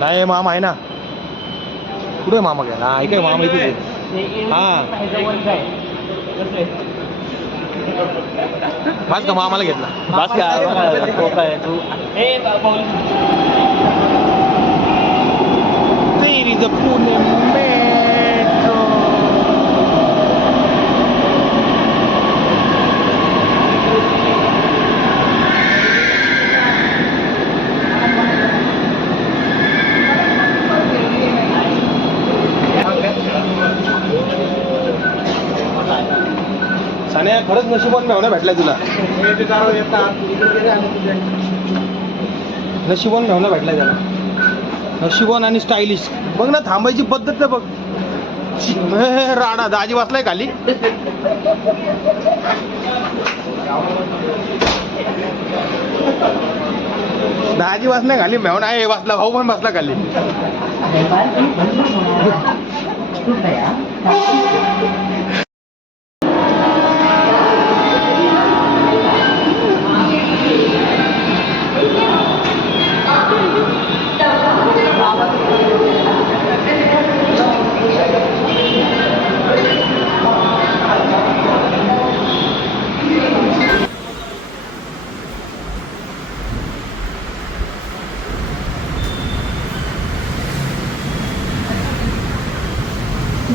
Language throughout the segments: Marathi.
नाही मामा आहे ना. कुठे मामा घ्या ना ऐकाय मामा इथे. हा बस का मामाला घेतला बस का पुणे मेट्रो. सान्या खरंच नशिबान मेवण्या भेटलाय तुला. नशिबान मेवण्या भेटलाय त्याला. नशिबान आणि स्टायलिश बघ ना. थांबायची पद्धत बघ. राणा दाजी वाचलाय खाली. दाजी वाचलाय खाली. मेवणा आहे वाचला. भाऊ पण बसला खाली.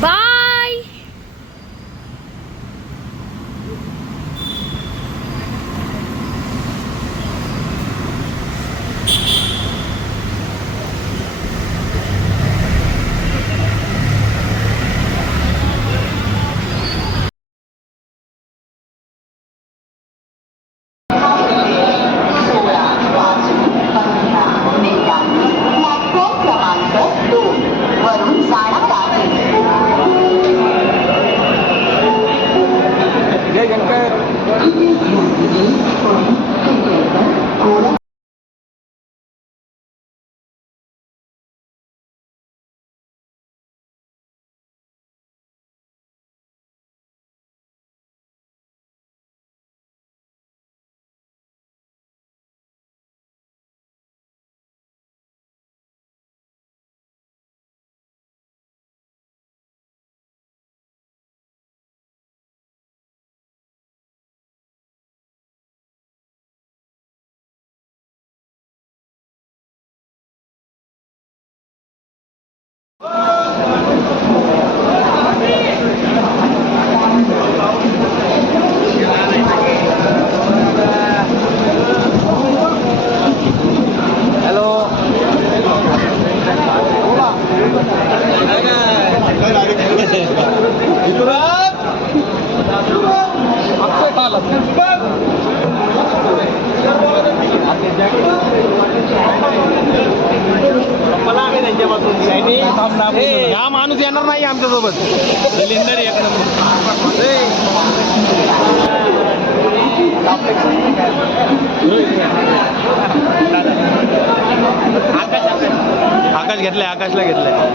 बाय. हा माणूस येणार नाही आमच्यासोबत. सिलेंडर एक आकाश घेतलाय. आकाशला घेतलाय.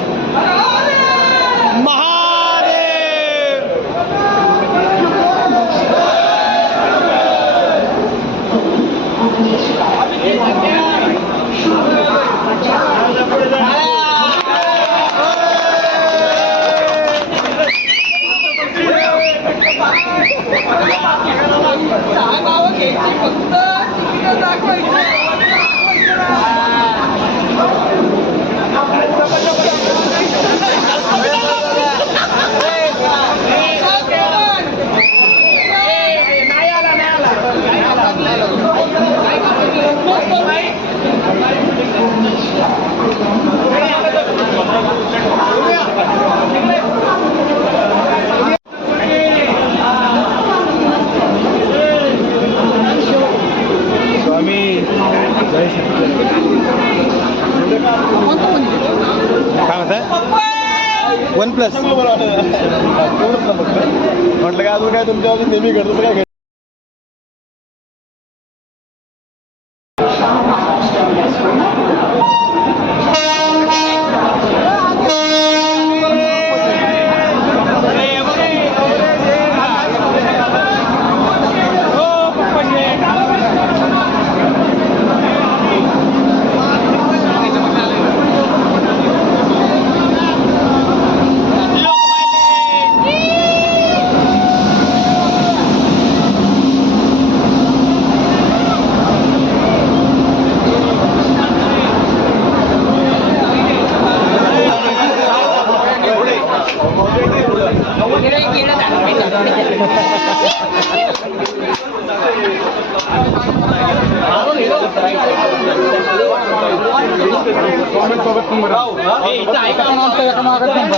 OnePlus म्हटलं का अजून काय तुमच्या नेहमी करतो काय.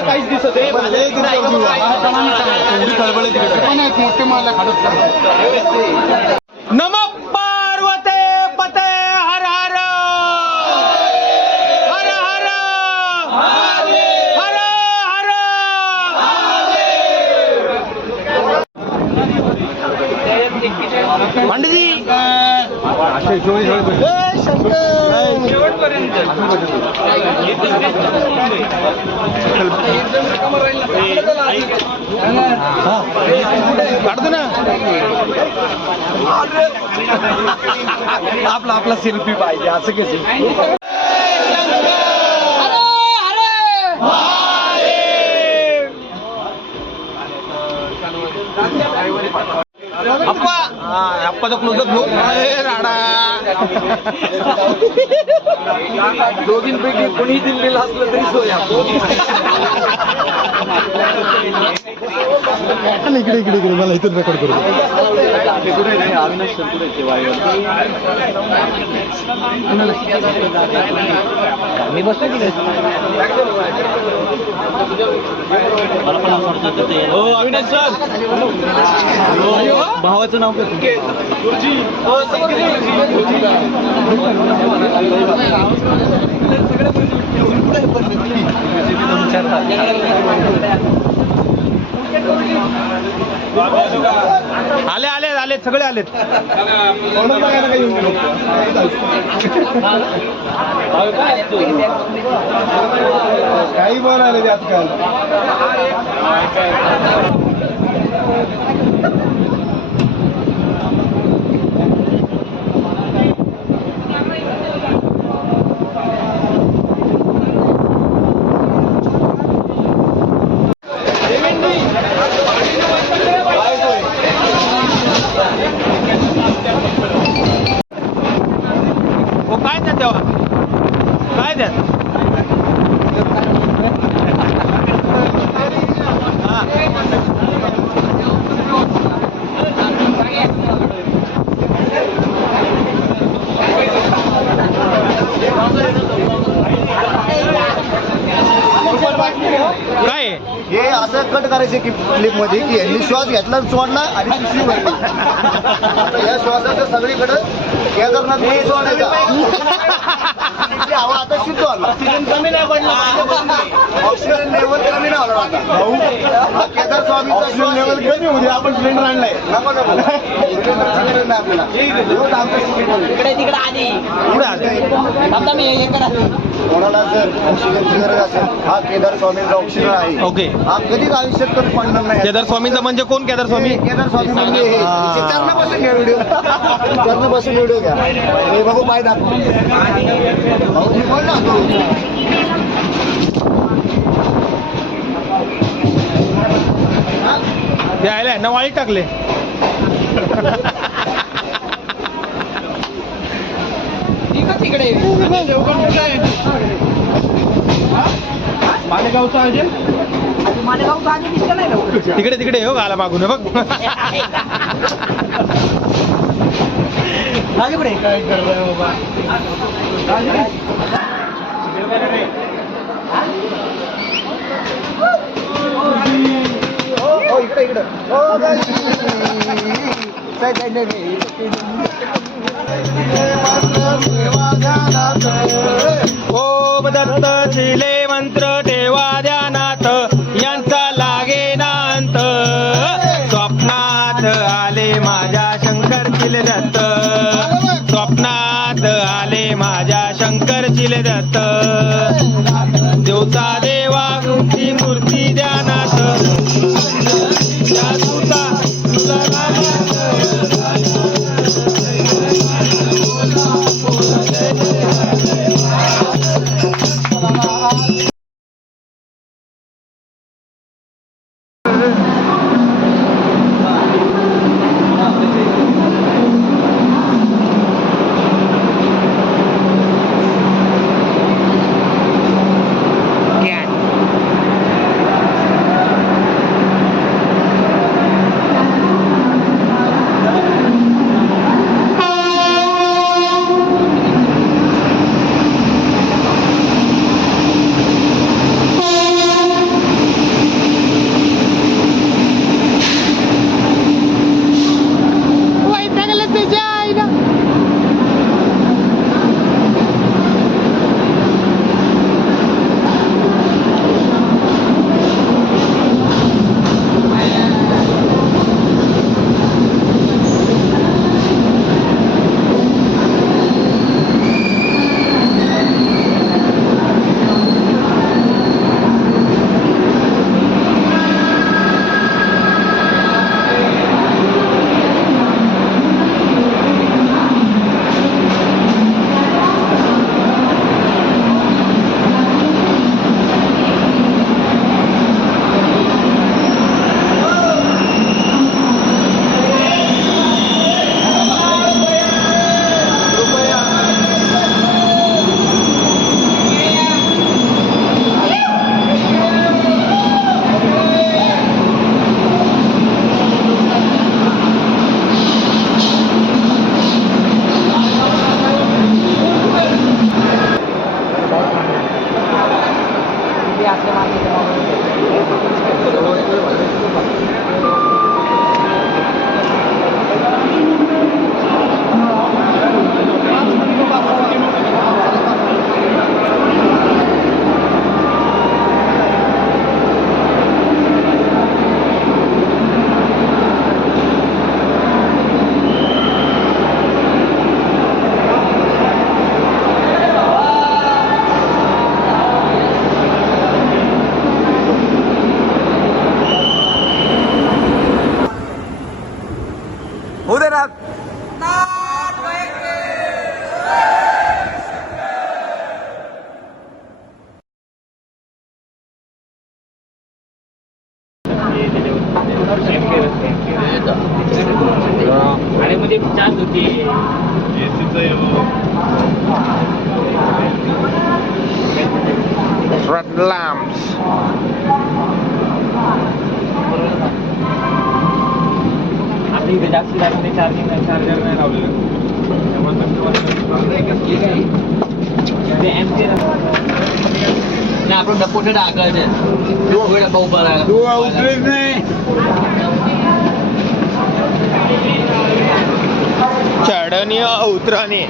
काहीच दिसत आहे. मोठे मला नम पार्वते पते हर हर हर हर हर हर पंडित जी काढतो ना आपला आपला सेल्फी पाहिजे असं कसं. अप्पा अप्पाचा क्लोजअप घेऊ. राडा दोघींपैकी कोणी दिल्लीला असलं तरी सोया. इकडे इकडे इकडे मला इथून रेकॉर्ड करू. अविनाश मी बसलो तिकडे. हो अविनाश सर. भावाचं नाव काय? आले आले आले सगळे आलेत. काही पण आले ते आजकाल. काय द्या तेव्हा काय द्या. काय हे असं कट करायचे की क्लिप मध्ये की यांनी श्वास घेतला सोडला आणि पिशवी भरली. या श्वासाचं सगळीकडे केदारनाथ मध्ये सोडायचा. हवा आता शुद्ध आला. ऑक्सिजन कमी नाही पडला. ऑक्सिजन लेवल कमी नाही होणार आता. केदार स्वामीचा ऑक्सिजन लेवल कमी होते. आपण सिलेंडर आणलाय नको नको सिलेंडर नाही आपल्याला. इकडे तिकडे आधी पुढे आले. आता मी हे करा. कोणाला जर ऑक्सिजनची गरज असेल हा केदार स्वामींचा ऑक्सिजन आहे. ओके. हा कधीच आयुष्यात कमी पडणार नाही. केदार स्वामींचा म्हणजे कोण? केदार स्वामी. केदार स्वामी म्हणजे हे चरणापासून घ्या व्हिडिओ. चरणापासून व्हिडिओ घ्या. हे बघू पाय दाखव. भाऊ मी बोल ना तू. यायला नवाळी टाकले. तिकडे मालेगावचं अजून मालेगावचा आधी दिसलं नाही ना. तिकडे तिकडे हो गाला मागून बघ. मागे पुढे काय करताय बाबा. हो इकडे इकडे. हो ओम दत्त शिले मंत्र ठेवा ध्यानात यांचा लागे नांत. स्वप्नात आले माझ्या शंकर चिले दत्त. स्वप्नात आले माझ्या शंकर चिले दत्त. देवचा देवा तुमची मूर्ती ध्यानात. या तुझा आणि मध्ये चान्स होती रतलाम आपली इथे जास्त जागा चार्जर नाही लावलेलं ना आपण कुठे टाकायचं भाऊ चढणी उतरणी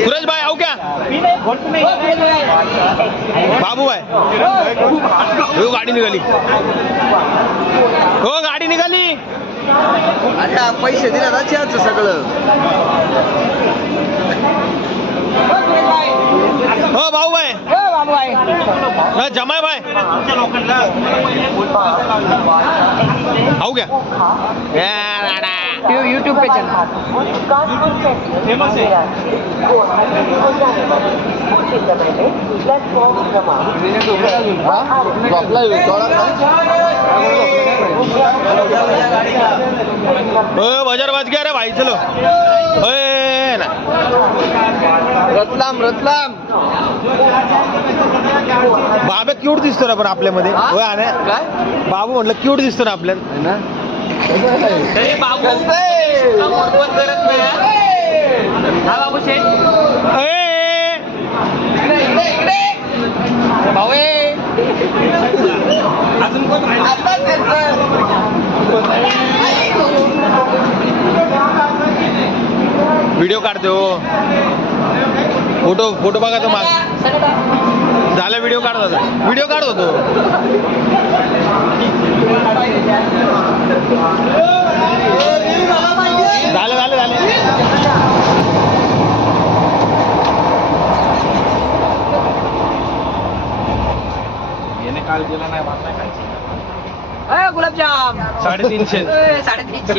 सूरज भाई आओ क्या बाबू भाई हो गाडी निघाली हो गाडी निघाली आता पैसे दिले ना चहाचं सगळं हो भाऊ भाई बाबू आहे जमाय भाई आओ क्या यूट्यूब पे चल फेमस आहे बाजार वाज गया रे भाई चलो ना रतलाम रतलाम बाबा क्यूट दिसतो ना पण आपल्यामध्ये होय आणे काय बाबू म्हटलं क्यूट दिसतो ना आपल्यात ना तरी बाबू पण करत नाही हा बाबू शेठ भाऊ अजून कोण व्हिडिओ काढतो फोटो बघा तो माग झाला व्हिडिओ काढत होता व्हिडिओ काढत होतो झाले याने काल गेला नाही मला अय गुलाबजाम 350 350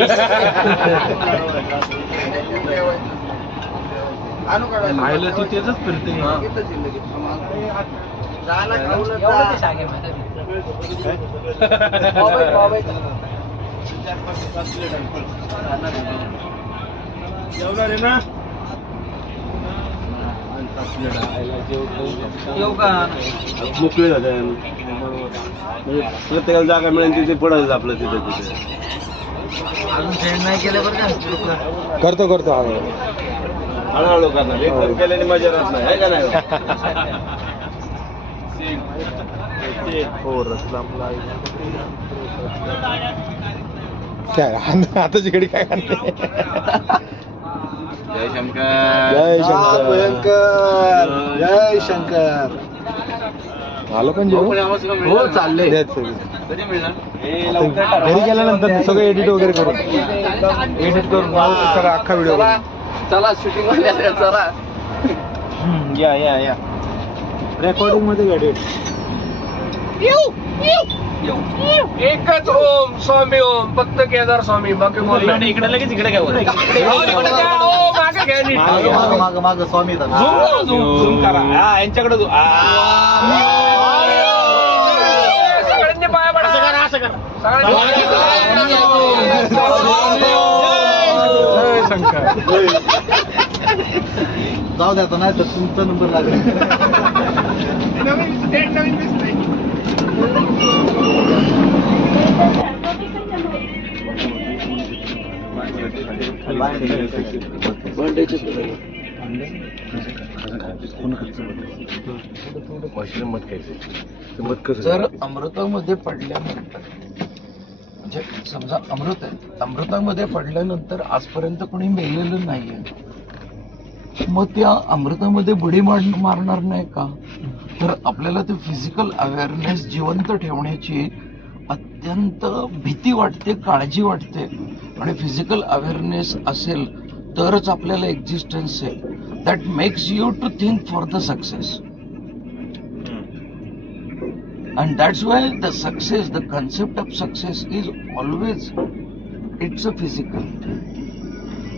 पाहिलं ती तेच फिरते जेवणार आहे ना मोकळे झाले प्रत्येकाला जागा मिळेल तिथे पडायचं आपलं तिथे अजून ट्रेन नाही केलं बरं का करतो हळूहळू करणार एक केल्याने मजा राहत नाही आहे का नाही हो रतलामला काय आता जिकडे काय करते जय शंकर जय शंकर जय शंकर आलं पण जेवण हो चाललंय घरी गेल्यानंतर सगळं एडिट वगैरे करून सगळा अख्खा व्हिडिओ चला शूटिंग मध्ये चला या रेकॉर्डिंग मध्ये गाडी एकच ओम स्वामी ओम फक्त केदार स्वामी बाकी इकडे लगेच इकडे काय होतं माग स्वामी झूम करा यांच्याकडे सगळ्यांनी पाया पडा असं करा जाऊ द्या नाही तर तुमचा नंबर लागेल जर अमृतामध्ये पडल्यानंतर म्हणजे समजा अमृत आहे अमृतामध्ये पडल्यानंतर आजपर्यंत कोणी मेलेलं नाहीये मग त्या अमृतामध्ये बुडी मारणार नाही का तर आपल्याला ते फिजिकल अवेअरनेस जिवंत ठेवण्याची अत्यंत भीती वाटते काळजी वाटते आणि फिजिकल अवेअरनेस असेल तरच आपल्याला एक्झिस्टन्स आहे that makes you to think for the success And that's why the success, the concept of success is always, it's a physical.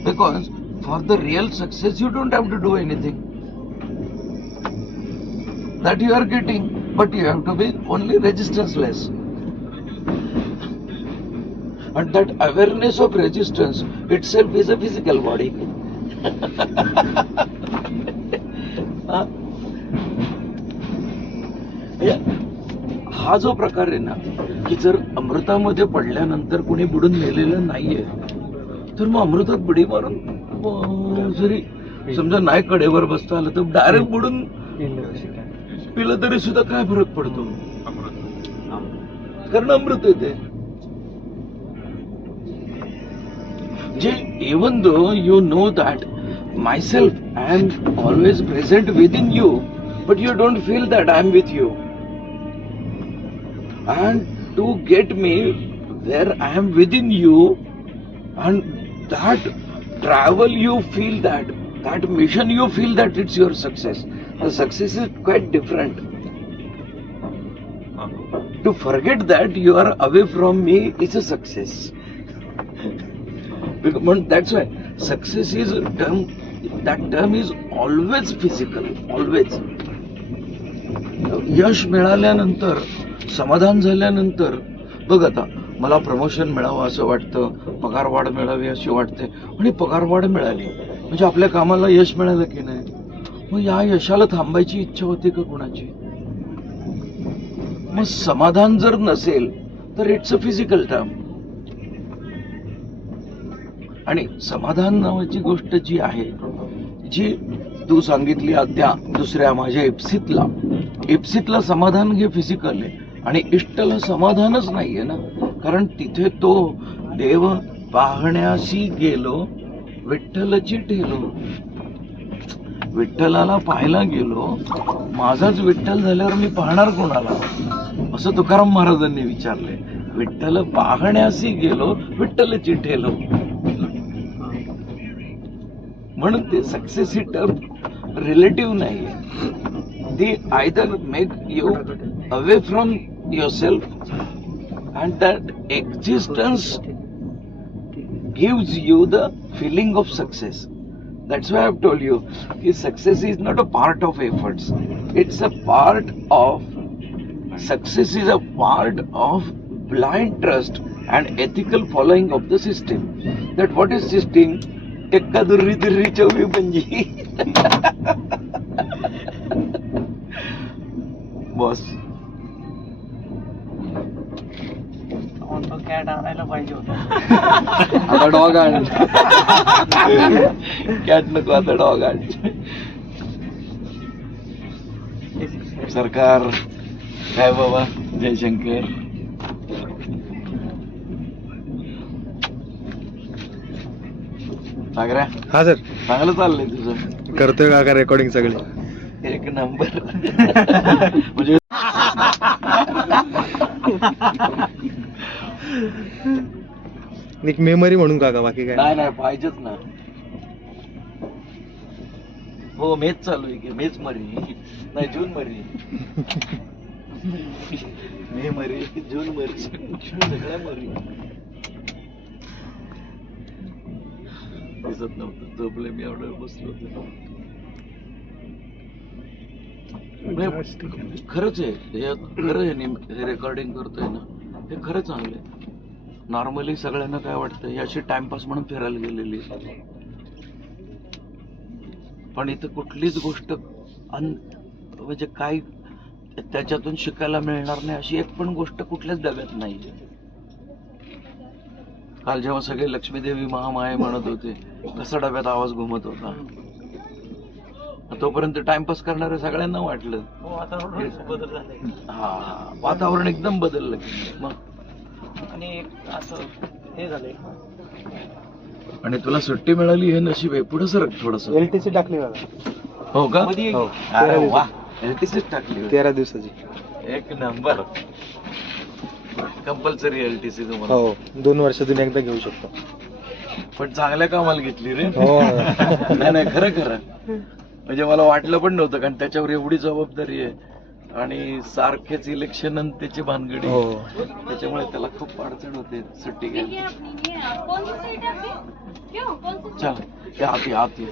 Because for the real success, you don't have to do anything. That you are getting, but you have to be only resistance-less. And that awareness of resistance itself is a physical body. हा जो प्रकार आहे ना, की जर अमृतामध्ये पडल्यानंतर कोणी बुडून मेलेलं नाहीये, तर मग अमृतात बुडी मारून जरी समजा नाही कडेवर बसता आलं तर डायरेक्ट बुडून पिलं तरी सुद्धा काय फरक पडतो, कारण अमृत येते. जे even though you know that myself I am always present within you, but you don't feel that I am with you. And to get me where I am within you, and that travel you feel that mission you feel that it's your success. The success is quite different. To forget that you are away from me is a success. That's why success is a term, that term is always physical, always. यश मिळाल्यानंतर, समाधान झाल्यानंतर, बघ आता मला प्रमोशन मिळावं असं वाटतं, पगारवाढ मिळावी अशी वाटते, आणि पगारवाढ मिळाली म्हणजे आपल्या कामाला यश मिळालं की नाही, मग या यशाला थांबायची इच्छा होते का कोणाची? मग समाधान जर नसेल तर इट्स अ फिजिकल टर्म. आणि समाधान नावाची गोष्ट जी आहे, जी तू सांगितली त्या दुसऱ्या माझ्या इप्सितला समाधान हे फिजिकल आहे, आणि इष्टला समाधानच नाहीये ना, कारण तिथे तो देव पाहण्याशी गेलो विठ्ठलची ठेलो. विठ्ठलाला पाहायला गेलो, माझाच विठ्ठल झाल्यावर मी पाहणार कोणाला, असं तुकाराम महाराजांनी विचारले. विठ्ठल पाहण्याशी गेलो विठ्ठलची ठेलो. म्हणून ते सक्सेस ही टर्म रिलेटिव्ह नाहीये. ती either make you away from yourself, and that existence gives you the feeling of success. That's why I've told you success is not a part of efforts, it's a part of success is a part of blind trust and ethical following of the system. That what is system? Tekka durri durri chavi panji. Boss, तो कॅट आणायला पाहिजे होता. आता डॉग आण. कॅट नको, आता डॉग आण. सरकार काय बाबा, जयशंकर. सागऱ्या, हा सर, चांगलं चाललंय तुझं. करतोय काका रेकॉर्डिंग सगळी एक नंबर. म्हणजे एक मेमरी म्हणून काका, बाकी काय नाही पाहिजेच ना. हो, मेच चालू आहे की, मेच मरी नाही, जून मरी. मे मरी, जून मरी, सगळ्या मरी. दिसत नव्हतं, झोपले मी, एवढं बसलो होतो. खरंच आहे हे, खरं हे रेकॉर्डिंग करतोय ना, हे खरं चांगलं आहे. नॉर्मली सगळ्यांना काय वाटतं, ही अशी टाइमपास म्हणून फिरायला गेलेली, पण इथं कुठलीच गोष्ट म्हणजे काय त्याच्यातून शिकायला मिळणार नाही अशी एक पण गोष्ट कुठल्याच डब्यात नाही. काल जेव्हा सगळे लक्ष्मीदेवी महामाया म्हणत होते, कसा डब्यात आवाज घुमत होता, तोपर्यंत टाइमपास करणाऱ्या सगळ्यांना वाटलं हा वातावरण एकदम बदललं. मग आणि असं हे झालंय. आणि तुला सुट्टी मिळाली हे नशीब आहे. पुढे सर थोडस. LTC टाकली मला. हो का? हो. अरे वा, LTC टाकली 13 दिवसाची. एक नंबर. कंपल्सरी LTC तुम्हाला? हो, 2 वर्षातून एकदा घेऊ शकतो. पण चांगल्या कामाला घेतली रे. हो. नाही खरं म्हणजे मला वाटलं पण नव्हतं, कारण त्याच्यावर एवढी जबाबदारी आहे. आणि सारखेच इलेक्शन आणि त्याची भानगडी हो. त्याच्यामुळे त्याला खूप अडचण होते सुट्टी घ्यायला. कौन सी सीट है आपकी? क्यों? कौन सी? चल ते आत ये, आत ये.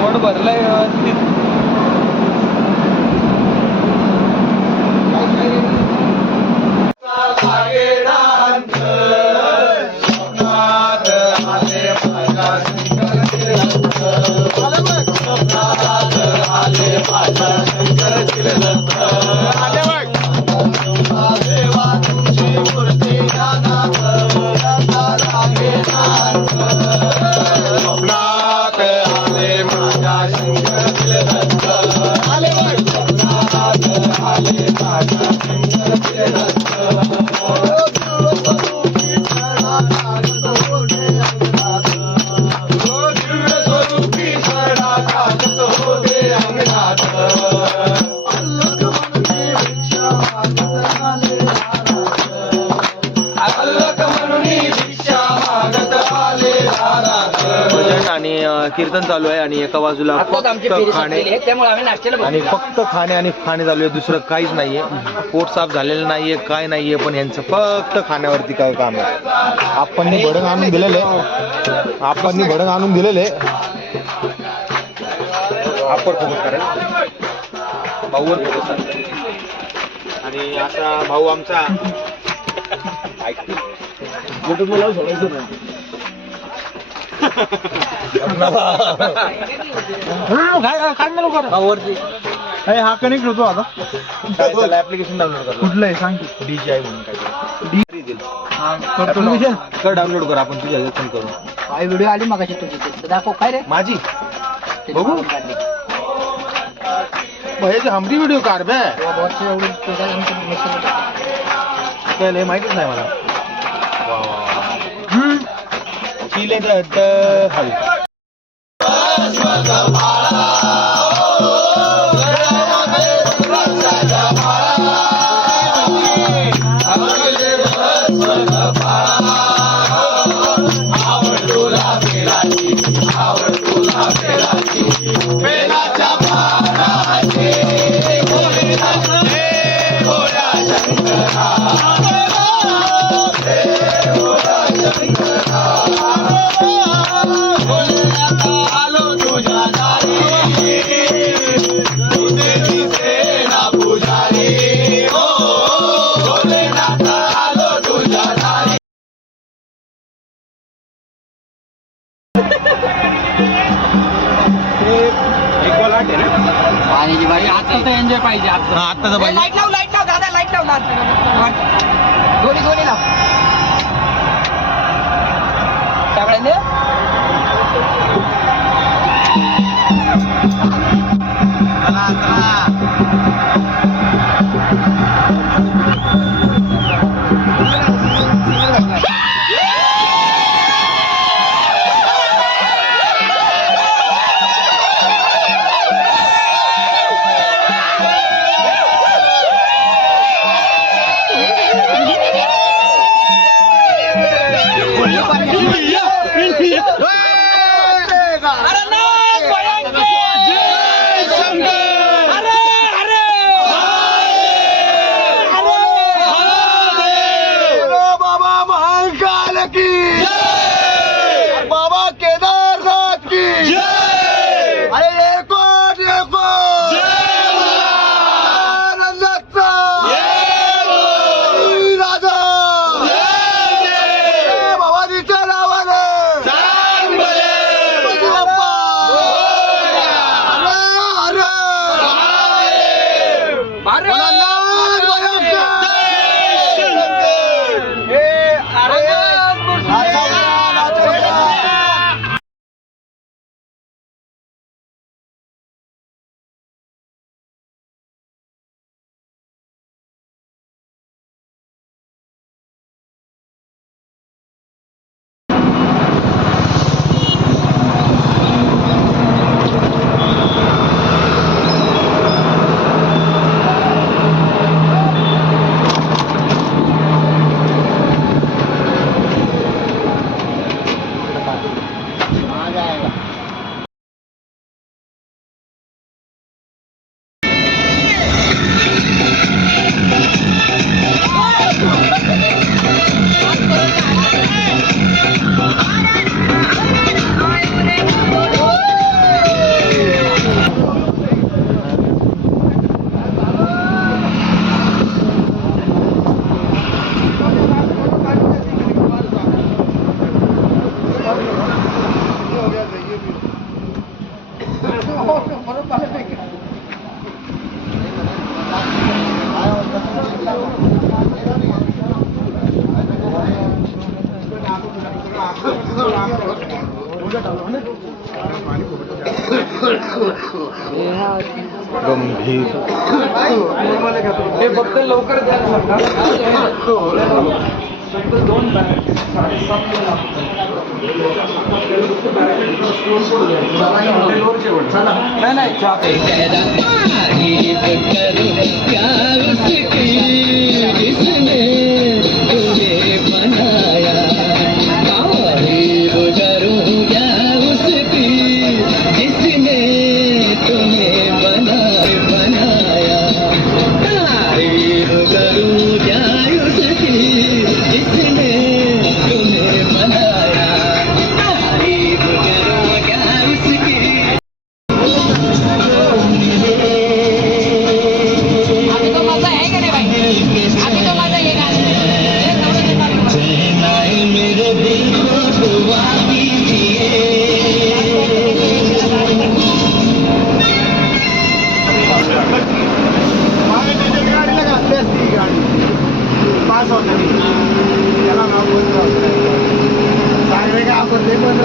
पोट भरलंय व्यवस्थित. भजन आणि कीर्तन चालू आहे आणि एका बाजूला फक्त खाणे आणि फक्त खाणे आणि खाणे चालू आहे. दुसरं काहीच नाहीये. पोट साफ झालेलं नाहीये, काय नाहीये, पण यांचं फक्त खाण्यावरती काय काम आहे. आपणनी भडंग आणून दिलेले, आपणनी भडंग आणून दिलेले. आपण फोकस करेल भाऊवर फोकस. आणि असा भाऊ आमचा ऐकतील युट्यूबला सोडायचं नाही. हा कनेक्ट होतो आता. ऍप्लिकेशन डाउनलोड कर. कुठलं आहे सांग की. DJI म्हणून काय कर डाउनलोड कर. आपण तुझ्या फोन करू. काय व्हिडिओ आली मगाशी तुझी दाखव. काय रे माझी बघू भैयाची हमरी व्हिडिओ कार बे. हे माहितीच नाही मला. चिले हवी. पाण्याची बारी आता तर एन्जॉय पाहिजे. आत्ताच पाहिजे. लाईट लाव दादा. लाईट लाव दोन्ही लाव सगळ्यांनी. गंभीर हे फक्त लवकर द्या नाही नाही चहा गाडीला घातली असती ही गाडी पास होता त्याला नाव बंद राहतं सागरे काय आपण ते बंद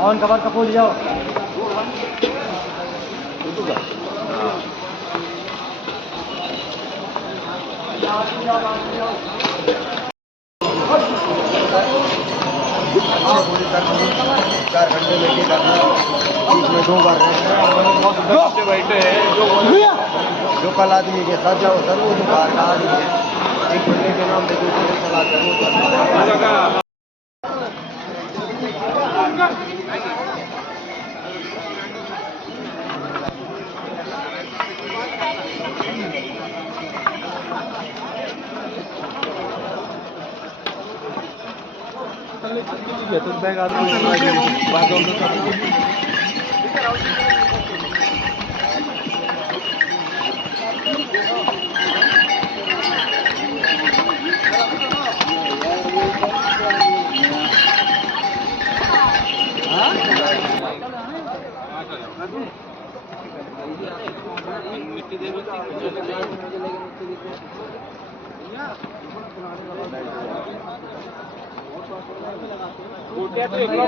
ऑन कवर का फूल जाओ चार घंटे लेके करना बीच में 2 बार बैठे जो कल आदमी के साथ जाओ सर वो बाहर का आदमी है एक बंदे के नाम पे दूसरे चलाते हैं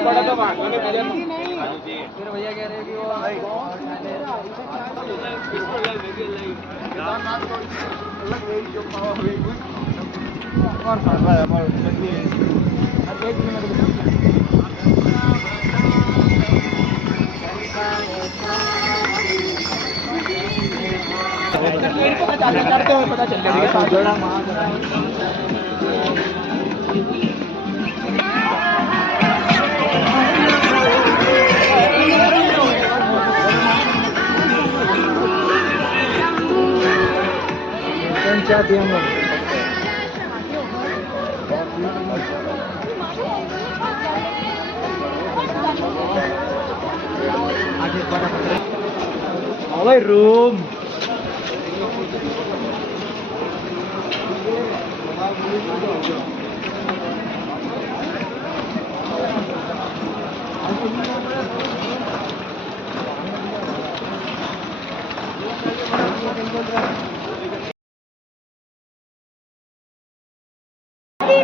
बड़ा तो भागने मिले फिर भैया कह रहे हैं कि वो पता चल रूम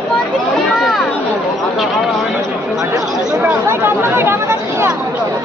कौन सी